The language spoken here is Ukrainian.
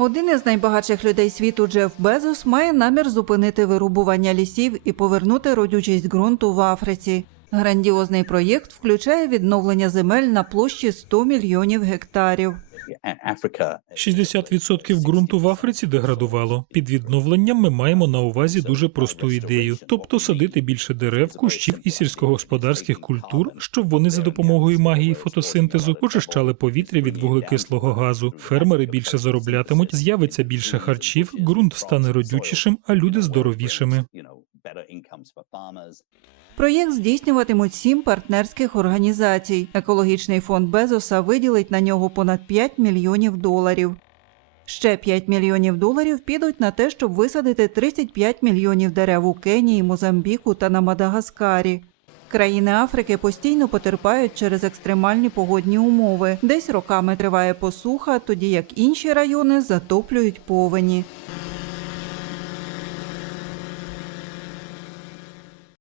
Один із найбагатших людей світу Джеф Безос має намір зупинити вирубування лісів і повернути родючість ґрунту в Африці. Грандіозний проєкт включає відновлення земель на площі 100 мільйонів гектарів. Africa 60% ґрунту в Африці деградувало. Під відновленням ми маємо на увазі дуже просту ідею, тобто садити більше дерев, кущів і сільськогосподарських культур, щоб вони за допомогою магії фотосинтезу очищали повітря від вуглекислого газу. Фермери більше зароблятимуть, з'явиться більше харчів, ґрунт стане родючішим, а люди здоровішими. Проєкт здійснюватимуть сім партнерських організацій. Екологічний фонд Безоса виділить на нього понад 5 мільйонів доларів. Ще 5 мільйонів доларів підуть на те, щоб висадити 35 мільйонів дерев у Кенії, Мозамбіку та на Мадагаскарі. Країни Африки постійно потерпають через екстремальні погодні умови. Десь роками триває посуха, тоді як інші райони затоплюють повені.